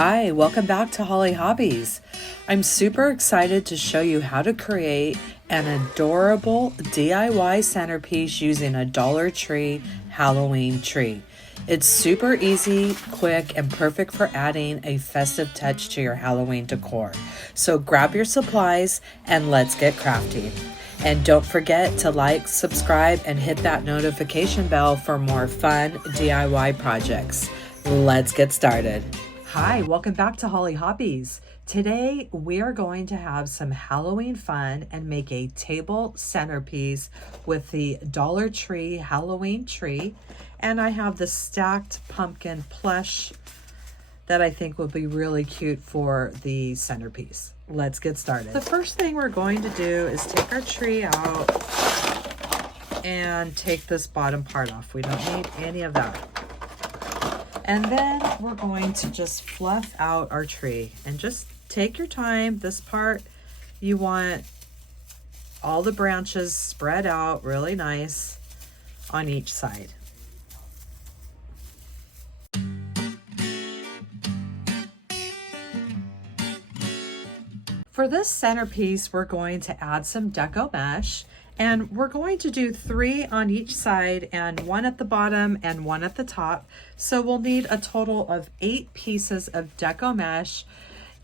Hi, welcome back to Hollie Hobbies. I'm super excited to show you how to create an adorable DIY centerpiece using a Dollar Tree Halloween tree. It's super easy, quick, and perfect for adding a festive touch to your Halloween decor. So grab your supplies and let's get crafting. And don't forget to like, subscribe, and hit that notification bell for more fun DIY projects. Let's get started. Hi, welcome back to Hollie Hobbies. Today we are going to have some Halloween fun and make a table centerpiece with the Dollar Tree Halloween tree. And I have the stacked pumpkin plush that I think will be really cute for the centerpiece. Let's get started. The first thing we're going to do is take our tree out and take this bottom part off. We don't need any of that. And then we're going to just fluff out our tree and just take your time. This part, you want all the branches spread out really nice on each side. For this centerpiece, we're going to add some deco mesh, and we're going to do 3 on each side and 1 at the bottom and 1 at the top. So we'll need a total of 8 pieces of deco mesh,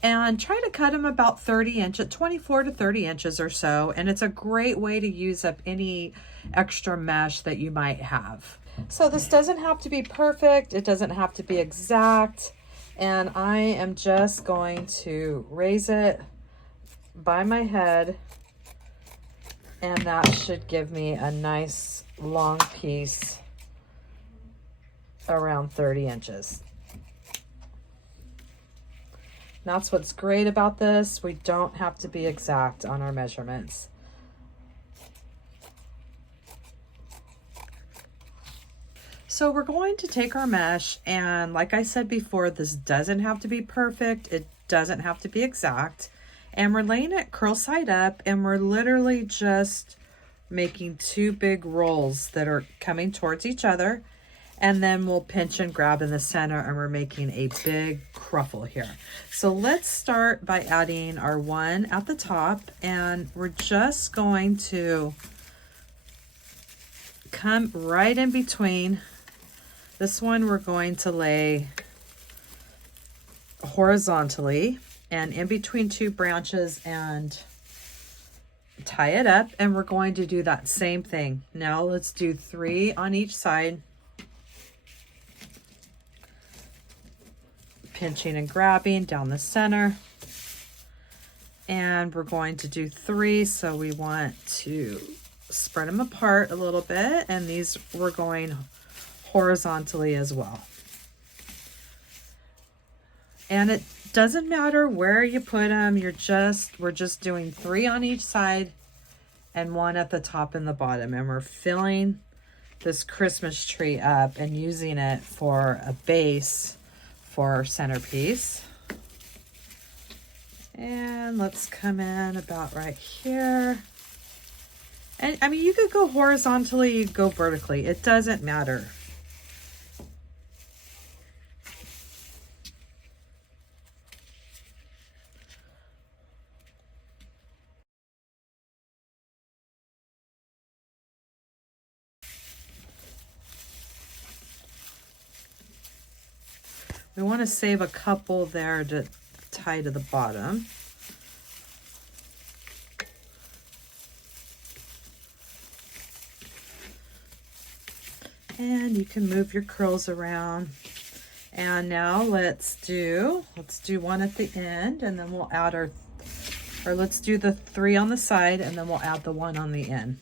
and try to cut them about 30 inches, 24 to 30 inches or so. And it's a great way to use up any extra mesh that you might have. So this doesn't have to be perfect. It doesn't have to be exact. And I am just going to raise it by my head, and that should give me a nice long piece around 30 inches. That's what's great about this. We don't have to be exact on our measurements. So we're going to take our mesh, and like I said before, this doesn't have to be perfect. It doesn't have to be exact. And we're laying it curl side up, and we're literally just making 2 big rolls that are coming towards each other. And then we'll pinch and grab in the center, and we're making a big cruffle here. So let's start by adding our 1 at the top, and we're just going to come right in between. This one we're going to lay horizontally and in between 2 branches and tie it up, and we're going to do that same thing. Now let's do 3 on each side, pinching and grabbing down the center, and we're going to do 3. So we want to spread them apart a little bit, and these we're going horizontally as well. And it doesn't matter where you put them. We're just doing 3 on each side and 1 at the top and the bottom. And we're filling this Christmas tree up and using it for a base for our centerpiece. And let's come in about right here. And I mean, you could go horizontally, you could go vertically. It doesn't matter. We want to save a couple there to tie to the bottom. And you can move your curls around. And now let's do 1 at the end, and then we'll add or let's do the 3 on the side, and then we'll add the 1 on the end.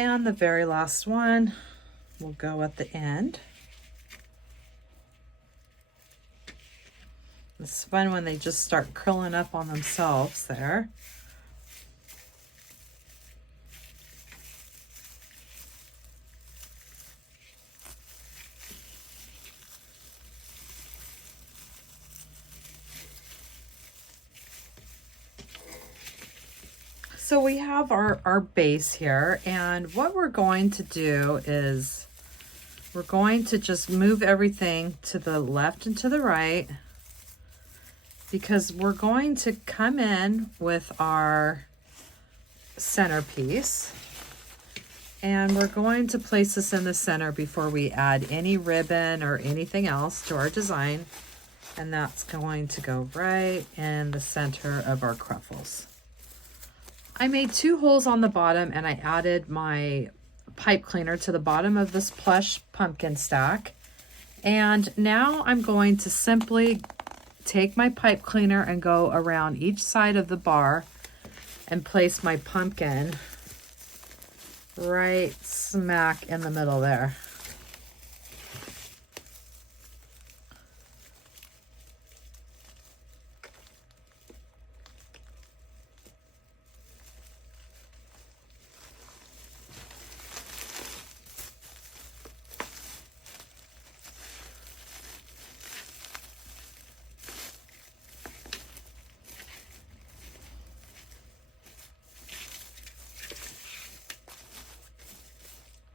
And the very last one will go at the end. It's fun when they just start curling up on themselves there. So we have our base here, and what we're going to do is we're going to just move everything to the left and to the right, because we're going to come in with our centerpiece, and we're going to place this in the center before we add any ribbon or anything else to our design, and that's going to go right in the center of our cruffles. I made 2 holes on the bottom, and I added my pipe cleaner to the bottom of this plush pumpkin stack. And now I'm going to simply take my pipe cleaner and go around each side of the bar and place my pumpkin right smack in the middle there.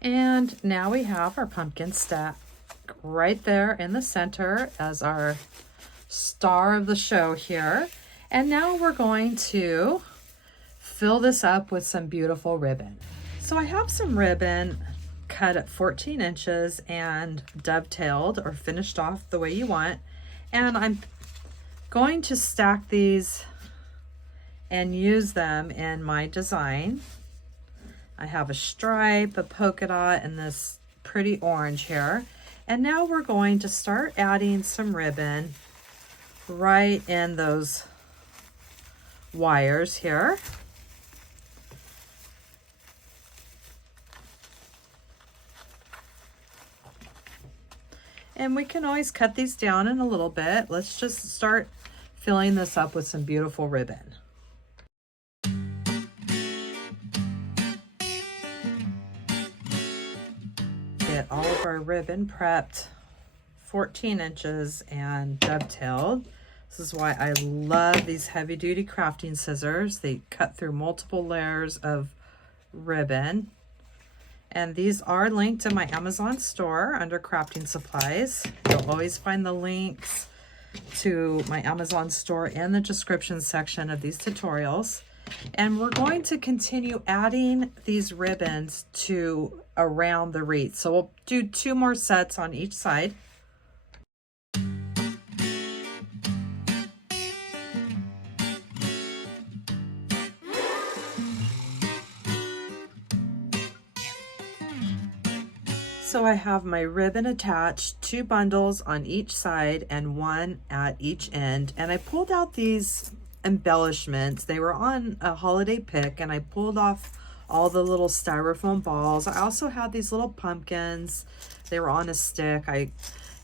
And now we have our pumpkin stack right there in the center as our star of the show here. And now we're going to fill this up with some beautiful ribbon. So I have some ribbon cut at 14 inches and dovetailed or finished off the way you want. And I'm going to stack these and use them in my design. I have a stripe, a polka dot, and this pretty orange here. And now we're going to start adding some ribbon right in those wires here. And we can always cut these down in a little bit. Let's just start filling this up with some beautiful ribbon. Get all of our ribbon prepped, 14 inches and dovetailed. This is why I love these heavy duty crafting scissors. They cut through multiple layers of ribbon. And these are linked in my Amazon store under crafting supplies. You'll always find the links to my Amazon store in the description section of these tutorials. And we're going to continue adding these ribbons to around the wreath. So we'll do 2 more sets on each side. So I have my ribbon attached, 2 bundles on each side and 1 at each end. And I pulled out these embellishments. They were on a holiday pick, and I pulled off all the little styrofoam balls. I also had these little pumpkins. They were on a stick. I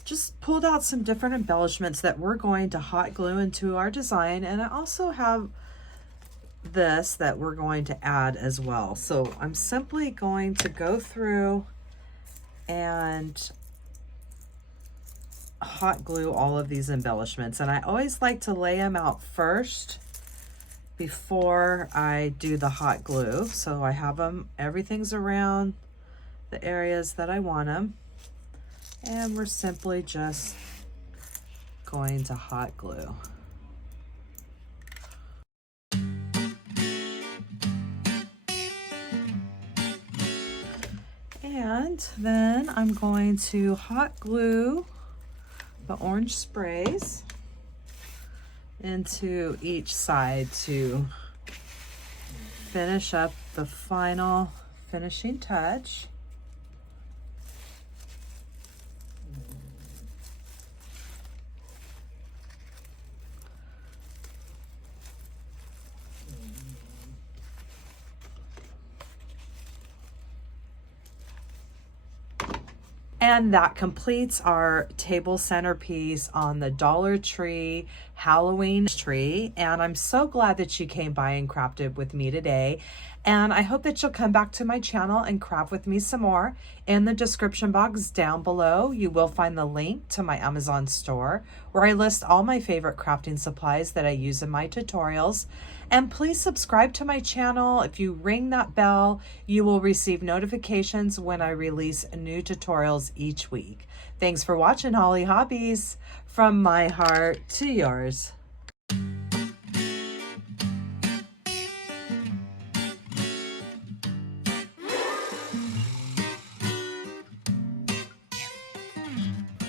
just pulled out some different embellishments that we're going to hot glue into our design. And I also have this that we're going to add as well. So I'm simply going to go through and hot glue all of these embellishments. And I always like to lay them out first before I do the hot glue. So I have them, everything's around the areas that I want them. And we're simply just going to hot glue. And then I'm going to hot glue the orange sprays into each side to finish up the final finishing touch. And that completes our table centerpiece on the Dollar Tree Halloween tree. And I'm so glad that you came by and crafted with me today. And I hope that you'll come back to my channel and craft with me some more. In the description box down below, you will find the link to my Amazon store where I list all my favorite crafting supplies that I use in my tutorials. And please subscribe to my channel. If you ring that bell, you will receive notifications when I release new tutorials each week. Thanks for watching, Hollie Hobbies. From my heart to yours.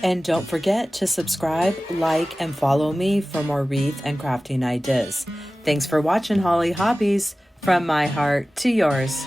And don't forget to subscribe, like, and follow me for more wreath and crafting ideas. Thanks for watching, Hollie Hobbies. From my heart to yours.